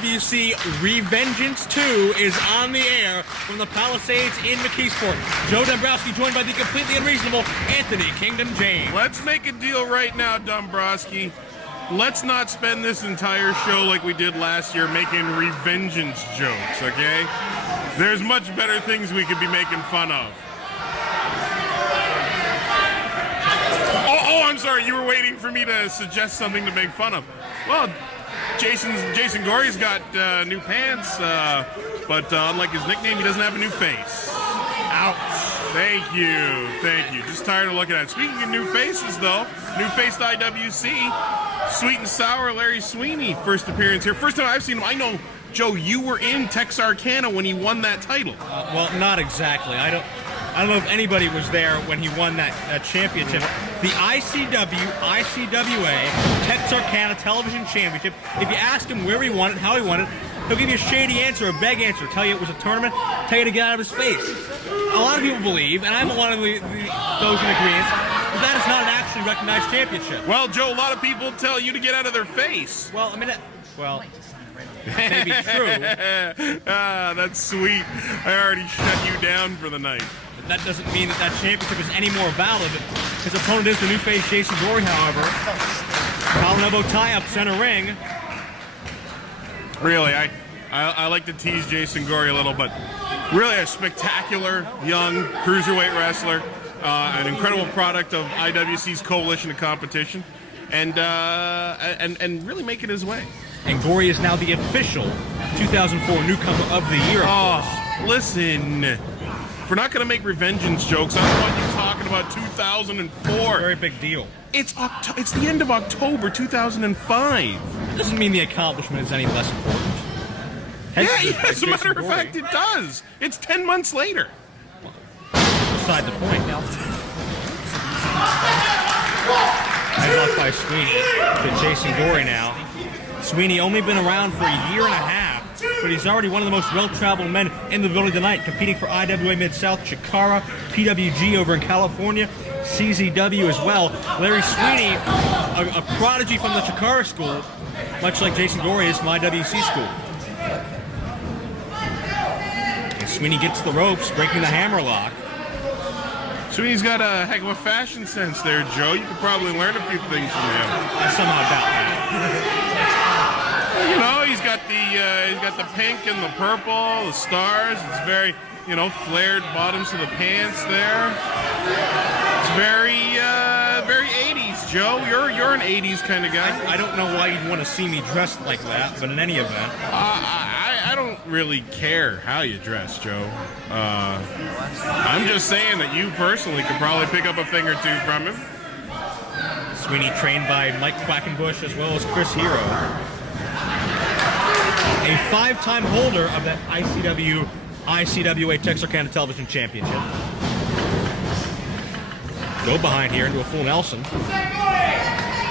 IWC Revengeance 2 is on the air from the Palisades in McKeesport. Joe Dombrowski joined by the completely unreasonable Anthony Kingdom James. Let's make a deal right now, Dombrowski. Let's not spend this entire show like we did last year making revengeance jokes, okay? There's much better things we could be making fun of. Oh, I'm sorry. You were waiting for me to suggest something to make fun of. Well, Jason Gory's got new pants, but unlike his nickname, he doesn't have a new face. Ouch. Thank you. Just tired of looking at it. Speaking of new faces, though, new face to IWC, Sweet and Sour Larry Sweeney, first appearance here. First time I've seen him. I know, Joe, you were in Texarkana when he won that title. Well, not exactly. I don't know if anybody was there when he won that championship. The ICWA Texarkana Television Championship. If you ask him where he won it, how he won it, he'll give you a shady answer, a beg answer, tell you it was a tournament, tell you to get out of his face. A lot of people believe, and I'm one of those in agreement, that is not an actually recognized championship. Well, Joe, a lot of people tell you to get out of their face. Well, I mean, that may be true. That's sweet. I already shut you down for the night. But that doesn't mean that championship is any more valid. His opponent is the new face, Jason Gory, however. Collar elbow tie-up, center ring. Really, I like to tease Jason Gory a little, but really a spectacular young cruiserweight wrestler, an incredible product of IWC's coalition of competition, and really making his way. And Gory is now the official 2004 newcomer of the year. Oh, listen, if we're not going to make revengeance jokes, I don't want you talking about 2004. Very big deal. It's the end of October 2005. It doesn't mean the accomplishment is any less important. Yeah, as a matter of fact, it does. It's 10 months later. Beside the point. Headlock by Sweeney to Jason Gory now. Sweeney only been around for a year and a half, but he's already one of the most well-traveled men in the building tonight, competing for IWA Mid-South, Chikara, PWG over in California, CZW as well. Larry Sweeney, a prodigy from the Chikara school, much like Jason Gory is from IWC school. And Sweeney gets the ropes, breaking the hammerlock. Sweeney's got a heck of a fashion sense there, Joe. You could probably learn a few things from him. I somehow doubt that. You know, he's got the pink and the purple, the stars. It's very, flared bottoms to the pants there. It's very 80s, Joe. You're an 80s kind of guy. I don't know why you'd want to see me dressed like that, but in any event. I don't really care how you dress, Joe. I'm just saying that you personally could probably pick up a thing or two from him. Sweeney trained by Mike Quackenbush as well as Chris Hero. A 5-time holder of that ICWA Texarkana Television Championship. Go behind here into a full Nelson.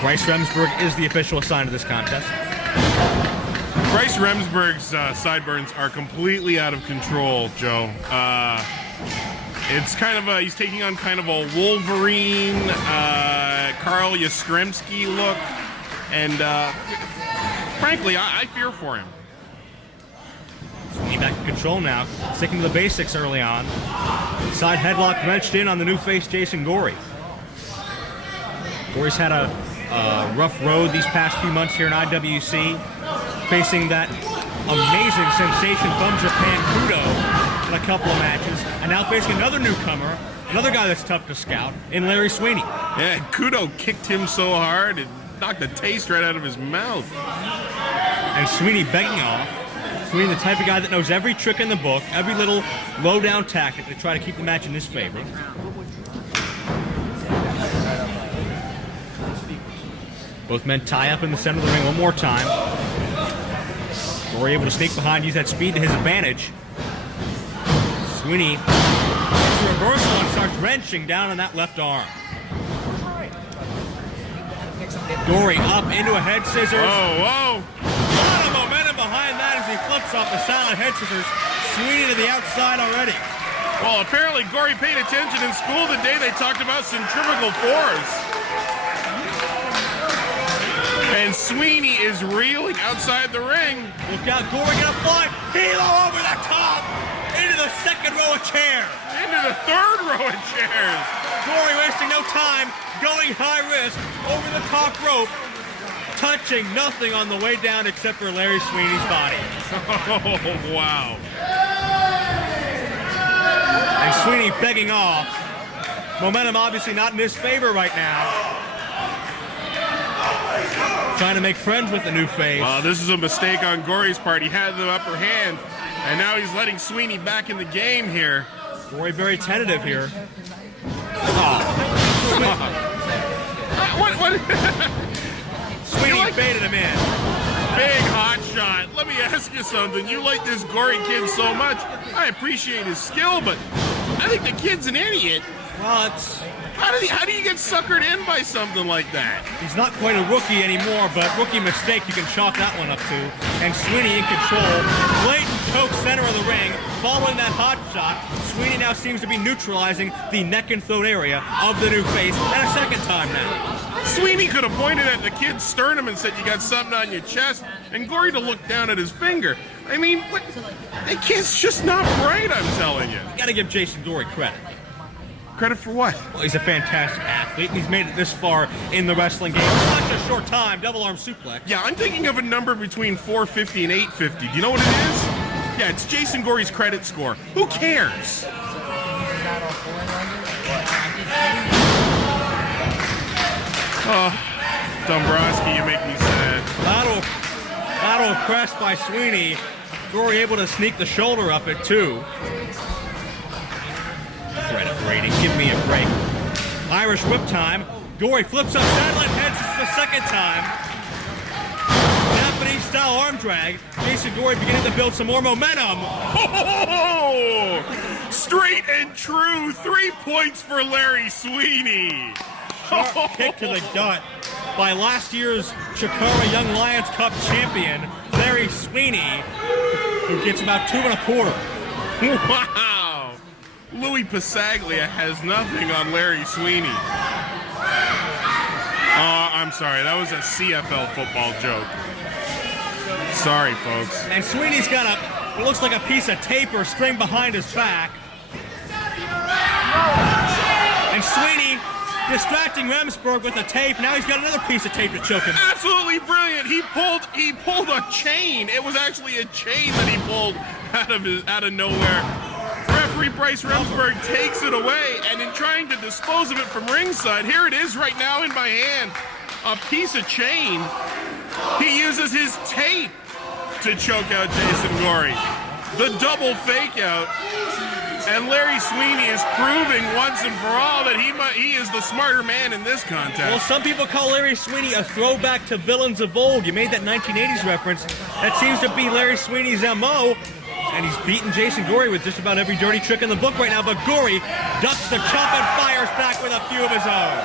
Bryce Remsburg is the official assigned to this contest. Bryce Remsburg's sideburns are completely out of control, Joe. It's kind of he's taking on kind of a Wolverine, Carl Yastrzemski look, and frankly, I fear for him. Back in control now, sticking to the basics early on. Side headlock wrenched in on the new face, Jason Gory. Gory's had a rough road these past few months here in IWC, facing that amazing sensation from Japan, Kudo, in a couple of matches, and now facing another newcomer, another guy that's tough to scout, in Larry Sweeney. Yeah, Kudo kicked him so hard, it knocked the taste right out of his mouth. And Sweeney begging off. Sweeney, the type of guy that knows every trick in the book, every little low-down tactic to try to keep the match in his favor. Both men tie up in the center of the ring one more time. Gory able to sneak behind, use that speed to his advantage. Sweeney gets a reversal and starts wrenching down on that left arm. Gory up into a head scissors. Whoa. A lot of momentum behind that as he flips off the silent head scissors. Sweeney to the outside already. Well, apparently Gory paid attention in school the day they talked about centrifugal force. And Sweeney is reeling outside the ring. Look out, Gory gonna fly. Halo over the top. Into the second row of chairs. Into the third row of chairs. Gory wasting no time, going high risk over the top rope, touching nothing on the way down except for Larry Sweeney's body. Oh, wow. And Sweeney begging off. Momentum obviously not in his favor right now. Trying to make friends with the new face. Well, this is a mistake on Gory's part. He had the upper hand, and now he's letting Sweeney back in the game here. Gory very tentative here. What? Sweeney baited him in. Big hot shot. Let me ask you something. You like this Gory kid so much. I appreciate his skill, but I think the kid's an idiot. Well, it's... How do you get suckered in by something like that? He's not quite a rookie anymore, but rookie mistake you can chalk that one up to. And Sweeney in control. Blatant choke center of the ring. Following that hot shot, Sweeney now seems to be neutralizing the neck and throat area of the new face. And a second time now. Sweeney could have pointed at the kid's sternum and said, "You got something on your chest," and Gory to look down at his finger. I mean, what? The kid's just not right, I'm telling you. You gotta give Jason Gory credit. Credit for what? Well, he's a fantastic athlete, and he's made it this far in the wrestling game. Such a short time, double arm suplex. Yeah, I'm thinking of a number between 450 and 850. Do you know what it is? Yeah, it's Jason Gory's credit score. Who cares? Oh, Dombrowski, you make me sad. Battle pressed by Sweeney. Gory able to sneak the shoulder up at 2. Credit Brady, give me a break. Irish whip time. Gory flips up satellite heads for the second time. Japanese style arm drag. Jason Gory beginning to build some more momentum. Oh, straight and true. 3 points for Larry Sweeney. Sharp kick to the gut by last year's Chikara Young Lions Cup champion, Larry Sweeney, who gets about 2 1/4. Wow. Louis Pasaglia has nothing on Larry Sweeney. I'm sorry. That was a CFL football joke. Sorry, folks. And Sweeney's got what looks like a piece of tape or string behind his back. And Sweeney distracting Remsburg with a tape. Now he's got another piece of tape to choke him. Absolutely brilliant. He pulled a chain. It was actually a chain that he pulled out of nowhere. Referee Bryce Remsburg takes it away, and in trying to dispose of it from ringside, here it is right now in my hand, a piece of chain. He uses his tape to choke out Jason Gory. The double fake out. And Larry Sweeney is proving once and for all that he is the smarter man in this contest. Well, some people call Larry Sweeney a throwback to villains of old. You made that 1980s reference. That seems to be Larry Sweeney's MO. And he's beaten Jason Gory with just about every dirty trick in the book right now. But Gory ducks the chop and fires back with a few of his own.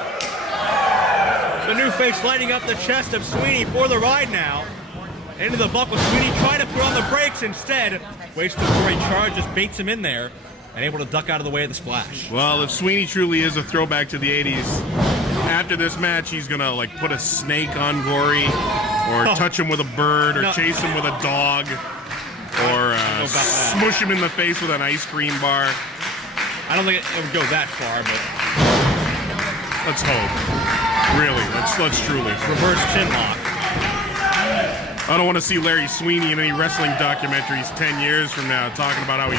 The new face lighting up the chest of Sweeney for the ride now. Into the buckle. Sweeney trying to put on the brakes instead. Waits the Gory charge, just baits him in there. And able to duck out of the way of the splash. Well, if Sweeney truly is a throwback to the 80s, after this match, he's going to put a snake on Gory, or touch him with a bird, or chase him with a dog, or smush him in the face with an ice cream bar. I don't think it would go that far, but let's hope. Really, let's truly. Reverse chin lock. I don't want to see Larry Sweeney in any wrestling documentaries 10 years from now talking about how he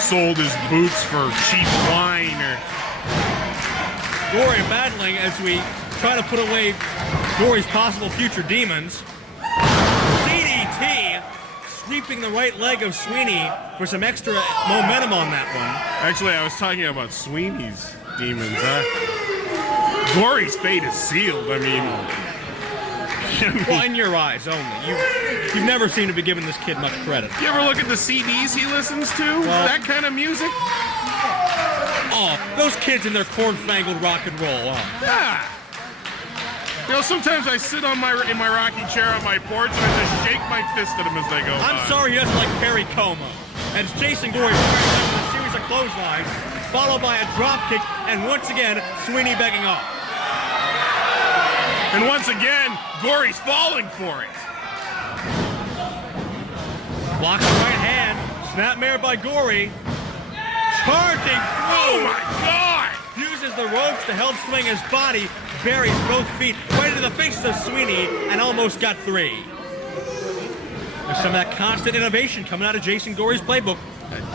sold his boots for cheap wine. Gory battling as we try to put away Gory's possible future demons. DDT sweeping the right leg of Sweeney for some extra momentum on that one. Actually, I was talking about Sweeney's demons. Gory's fate is sealed. I mean, well, in your eyes only. You've never seemed to be giving this kid much credit. You ever look at the CDs he listens to? That kind of music? Oh, those kids in their corn-fangled rock and roll. Yeah. You know, sometimes I sit in my rocking chair on my porch and I just shake my fist at them as they go by. I'm sorry he doesn't like Perry Como. As Jason Gory fired a series of clotheslines, followed by a drop kick, and once again, Sweeney begging off. And once again, Gory's falling for it. Blocks the right hand. Snapmare by Gory. Charging through. Oh my God! Uses the ropes to help swing his body. Buries both feet right into the face of Sweeney and almost got 3. There's some of that constant innovation coming out of Jason Gory's playbook.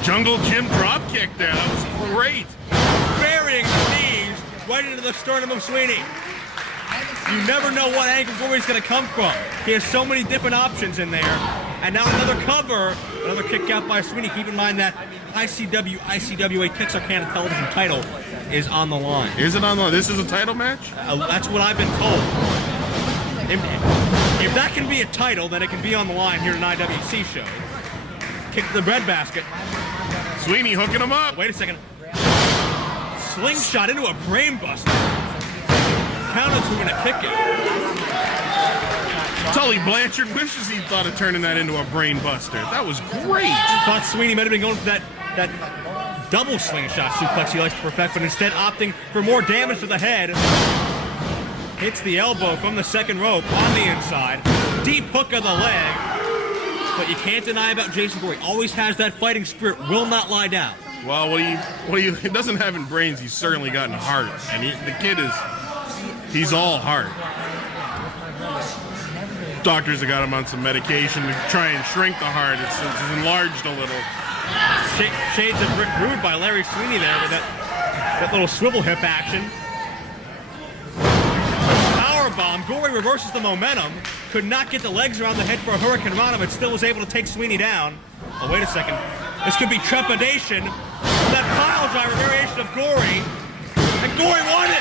Jungle Jim drop kick there. That was great. Burying knees right into the sternum of Sweeney. You never know what angle Gory's going to come from. He has so many different options in there. And now another cover, another kick out by Sweeney. Keep in mind that ICWA Texarkana television title is on the line. Is it on the line? This is a title match? That's what I've been told. If that can be a title, then it can be on the line here at an IWC show. Kick to the breadbasket. Sweeney hooking him up. Wait a second. Slingshot into a brainbuster. Counted to win a kick out. Tully Blanchard wishes he thought of turning that into a brain buster. That was great. Thought Sweeney might have been going for that double slingshot suplex he likes to perfect, but instead opting for more damage to the head. Hits the elbow from the second rope on the inside. Deep hook of the leg. But you can't deny about Jason Gory. Always has that fighting spirit, will not lie down. Well, what he doesn't have in brains, he's certainly got in heart. And the kid he's all heart. Doctors have got him on some medication to try and shrink the heart. It's enlarged a little. Shades of Rick Rude by Larry Sweeney there with that little swivel hip action. Powerbomb. Gory reverses the momentum. Could not get the legs around the head for a Hurricane Rana, but still was able to take Sweeney down. Oh, wait a second. This could be trepidation. That pile driver variation of Gory. And Gory won it!